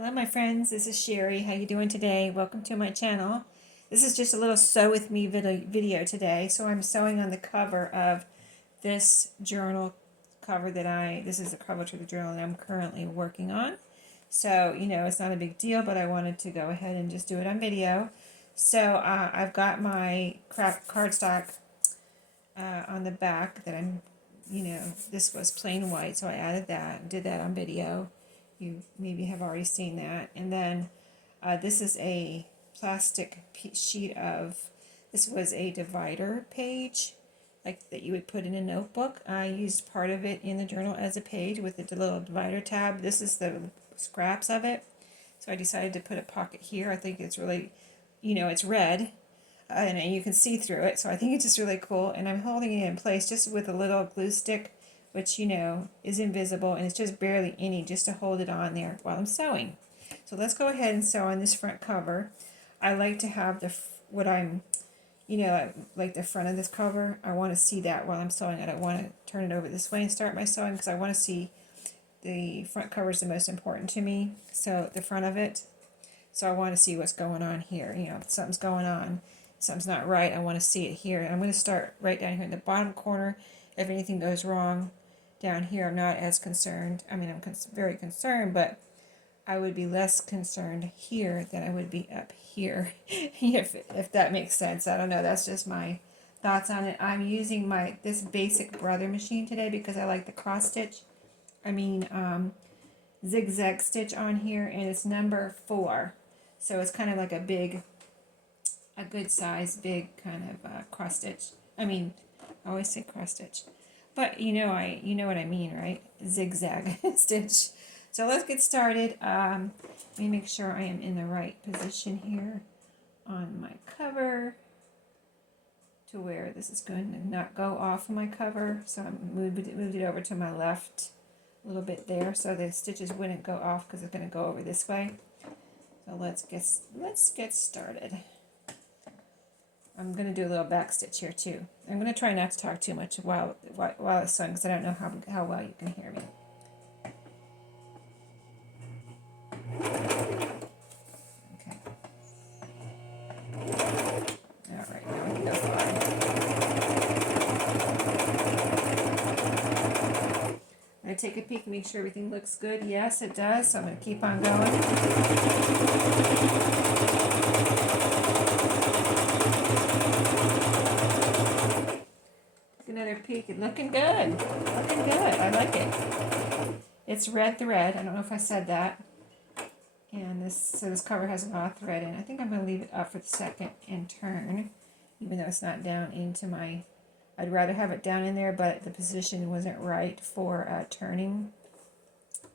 Hello my friends, this is Sheree. How you doing today? Welcome to my channel. This is just a little sew with me video today. So I'm sewing on the cover of this journal cover this is the cover to the journal that I'm currently working on. So, it's not a big deal, but I wanted to go ahead and just do it on video. So I've got my cardstock on the back that this was plain white, so I added that and did that on video. You maybe have already seen that. And then this is a plastic sheet this was a divider page, like that you would put in a notebook. I used part of it in the journal as a page with the little divider tab. This is the scraps of it. So I decided to put a pocket here. I think it's really, it's red. And you can see through it, so I think it's just really cool. And I'm holding it in place just with a little glue stick, which is invisible, and it's just barely any, just to hold it on there while I'm sewing. So let's go ahead and sew on this front cover. I like to have like the front of this cover. I want to see that while I'm sewing. I don't want to turn it over this way and start my sewing because I want to see the front cover is the most important to me. So the front of it. So I want to see what's going on here. If something's going on, something's not right, I want to see it here. And I'm going to start right down here in the bottom corner. If anything goes wrong down here, I'm not as concerned. I mean, I'm very concerned, but I would be less concerned here than I would be up here, if that makes sense. I don't know. That's just my thoughts on it. I'm using this basic Brother machine today because I like the cross stitch. Zigzag stitch on here, and it's number 4. So it's kind of like a good size, big kind of cross stitch. I always say cross stitch, but you know what I mean, right? Zigzag stitch. So let's get started. Let me make sure I am in the right position here on my cover to where this is going to not go off of my cover. So I moved it over to my left a little bit there, so the stitches wouldn't go off because it's going to go over this way. So let's get started. I'm going to do a little back stitch here too. I'm going to try not to talk too much while I'm sewing because I don't know how well you can hear me. Okay. All right, now we can go fly. I'm going to take a peek and make sure everything looks good. Yes, it does. So I'm going to keep on going. Another peek and looking good. Looking good. I like it. It's red thread. I don't know if I said that. And this cover has a lot of thread in it. I think I'm going to leave it up for the second and turn, even though it's not down into my. I'd rather have it down in there, but the position wasn't right for turning.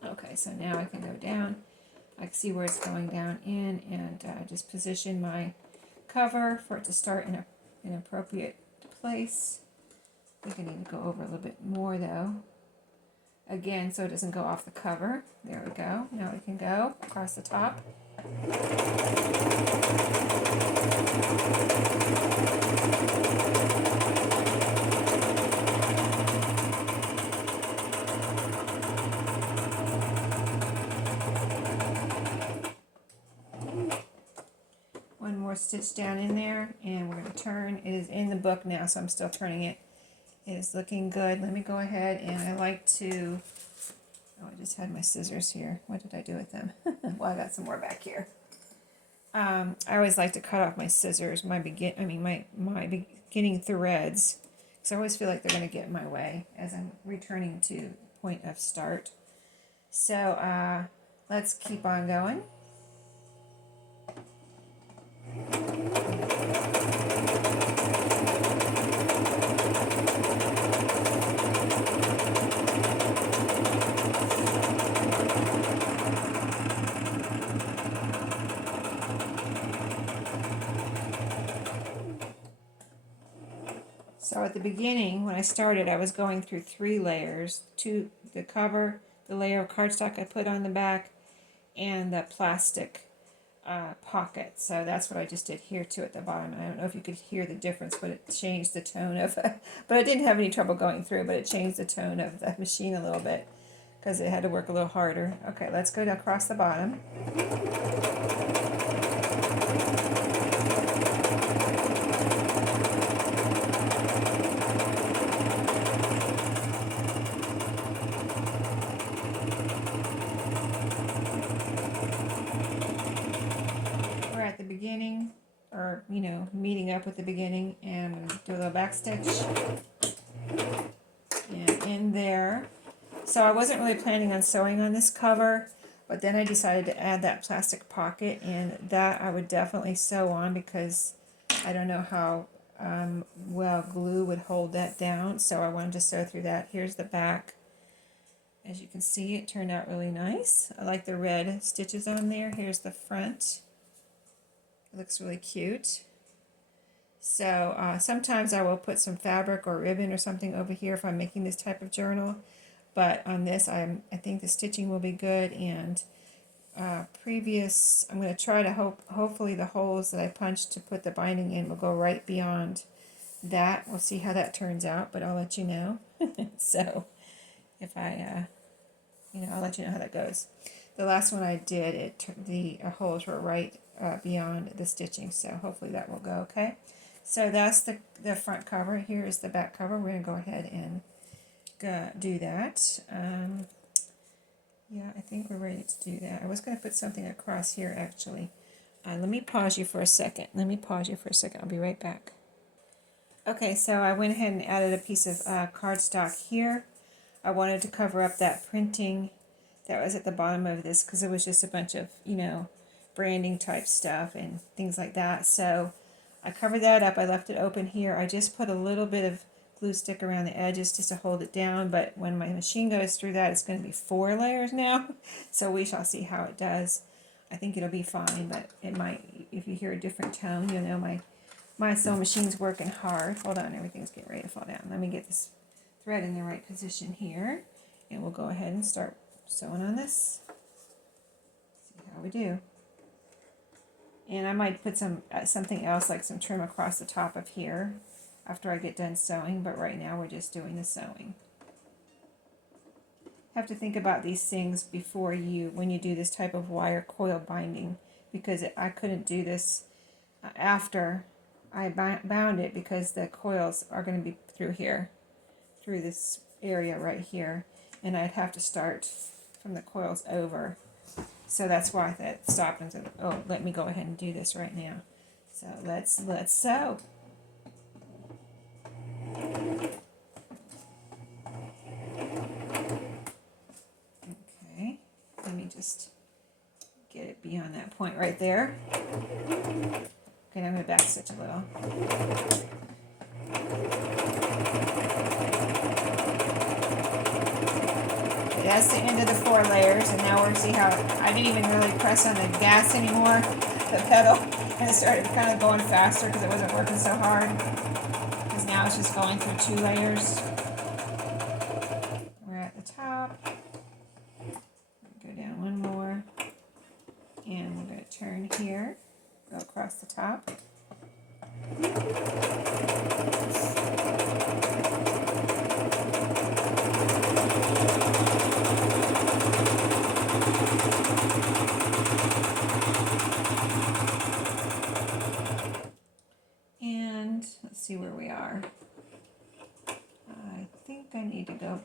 Okay, so now I can go down. I can see where it's going down in, and just position my cover for it to start in an appropriate place. I think I need to go over a little bit more though. Again, so it doesn't go off the cover. There we go. Now we can go across the top. One more stitch down in there, and we're going to turn. It is in the book now, so I'm still turning it. It is looking good. Let me go ahead, and I like to, I just had my scissors here. What did I do with them? Well, I got some more back here. I always like to cut off my scissors, my beginning threads, because I always feel like they're going to get in my way as I'm returning to point of start. So let's keep on going. So at the beginning, when I started, I was going through 3 layers. The cover, the layer of cardstock I put on the back, and the plastic pocket. So that's what I just did here too at the bottom. I don't know if you could hear the difference, but it changed the tone of but I didn't have any trouble going through, but it changed the tone of the machine a little bit. because it had to work a little harder. Okay, let's go across the bottom. We're at the beginning, or meeting up with the beginning, and I'm going to do a little back stitch. And in there, so I wasn't really planning on sewing on this cover, but then I decided to add that plastic pocket, and that I would definitely sew on because I don't know how well glue would hold that down, so I wanted to sew through that. Here's the back. As you can see, it turned out really nice. I like the red stitches on there. Here's the front. It looks really cute. So sometimes I will put some fabric or ribbon or something over here if I'm making this type of journal. But on this, I think the stitching will be good. And I'm going to try to hopefully the holes that I punched to put the binding in will go right beyond that. We'll see how that turns out, but I'll let you know. So if I'll let you know how that goes. The last one I did, the holes were right beyond the stitching, so hopefully that will go okay. So that's the front cover. Here is the back cover. We're going to go ahead and do that. Yeah, I think we're ready to do that. I was going to put something across here actually. Let me pause you for a second. I'll be right back. Okay, so I went ahead and added a piece of cardstock here. I wanted to cover up that printing that was at the bottom of this because it was just a bunch of, branding type stuff and things like that. So I covered that up. I left it open here. I just put a little bit of glue stick around the edges just to hold it down, but when my machine goes through that, it's going to be 4 layers now. So we shall see how it does. I think it'll be fine, but it might, if you hear a different tone, you'll know my sewing machine's working hard. Hold on, everything's getting ready to fall down. Let me get this thread in the right position here, and we'll go ahead and start sewing on this. See how we do. And I might put something else like some trim across the top of here after I get done sewing, but right now we're just doing the sewing. Have to think about these things before when you do this type of wire coil binding, because I couldn't do this after I bound it because the coils are going to be through here, through this area right here, and I'd have to start from the coils over. So that's why that stopped and said, oh, let me go ahead and do this right now. So let's sew. Okay, let me just get it beyond that point right there. Okay, now I'm going to back stitch a little. That's the end of the 4 layers, and now we're see how I didn't even really press on the gas anymore, the pedal, and it started kind of going faster because it wasn't working so hard. Because now it's just going through 2 layers. We're at the top. Go down 1 more, and we're going to turn here, go across the top. And let's see where we are. I think I need to go,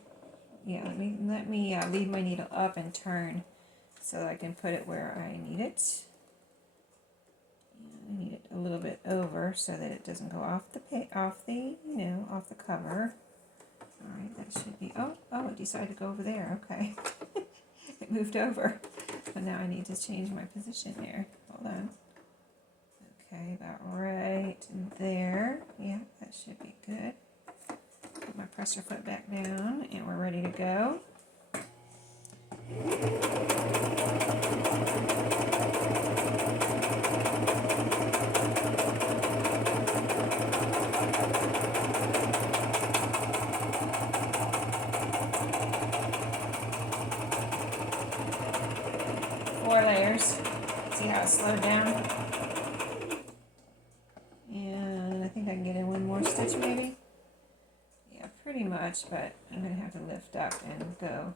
yeah, let me leave my needle up and turn so that I can put it where I need it. I need it a little bit over so that it doesn't go off the cover. All right, that should be, oh, it decided to go over there, okay. It moved over. So now I need to change my position there. Hold on. Okay, about right there. Yeah, that should be good. Put my presser foot back down, and we're ready to go. Four layers. See how it slowed down? And I think I can get in one more stitch maybe. Yeah, pretty much, but I'm going to have to lift up and go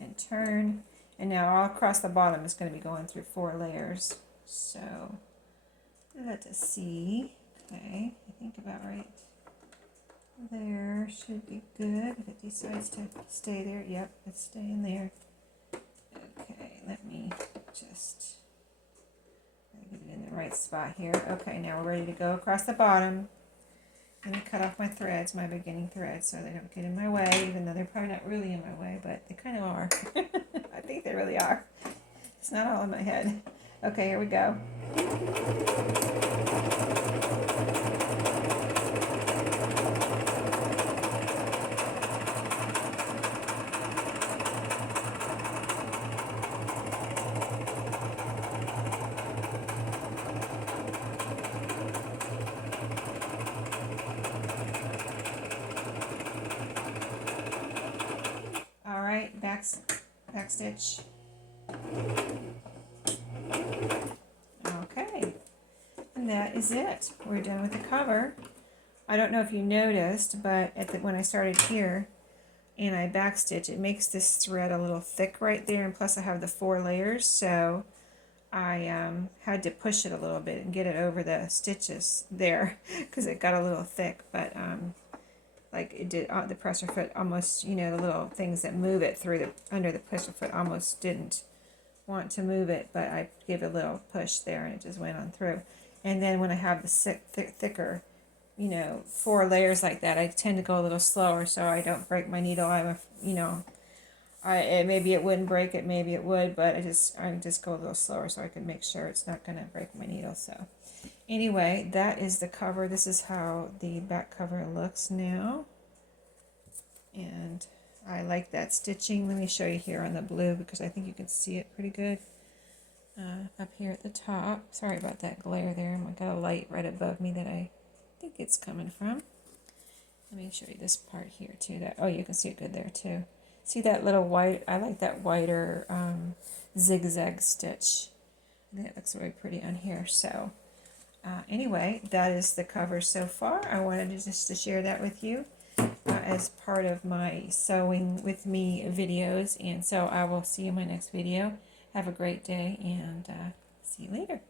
and turn. And now all across the bottom is going to be going through 4 layers. So let us see. Okay, I think about right there should be good. If it decides to stay there, yep, it's staying there. Okay, let me just get it in the right spot here. Okay, now we're ready to go across the bottom. I'm going to cut off my threads, my beginning threads, so they don't get in my way, even though they're probably not really in my way, but they kind of are. I think they really are. It's not all in my head. Okay, here we go. All right, back stitch. Okay, and that is it. We're done with the cover. I don't know if you noticed, but when I started here and I backstitch, it makes this thread a little thick right there, and plus I have the 4 layers, so I had to push it a little bit and get it over the stitches there because it got a little thick, but like it did the presser foot almost, you know, the little things that move it through the under the presser foot almost didn't want to move it, but I gave it a little push there and it just went on through. And then when I have the thicker, you know, 4 layers like that, I tend to go a little slower so I don't break my needle. You know, maybe it wouldn't break it, maybe it would, but I just go a little slower so I can make sure it's not going to break my needle. So anyway, that is the cover. This is how the back cover looks now. And I like that stitching. Let me show you here on the blue because I think you can see it pretty good up here at the top. Sorry about that glare there. I got a light right above me that I think it's coming from. Let me show you this part here too. Oh, you can see it good there too. See that little white? I like that whiter zigzag stitch. I think it looks really pretty on here. So anyway, that is the cover so far. I wanted just to share that with you as part of my sewing with me videos. And so I will see you in my next video. Have a great day and see you later.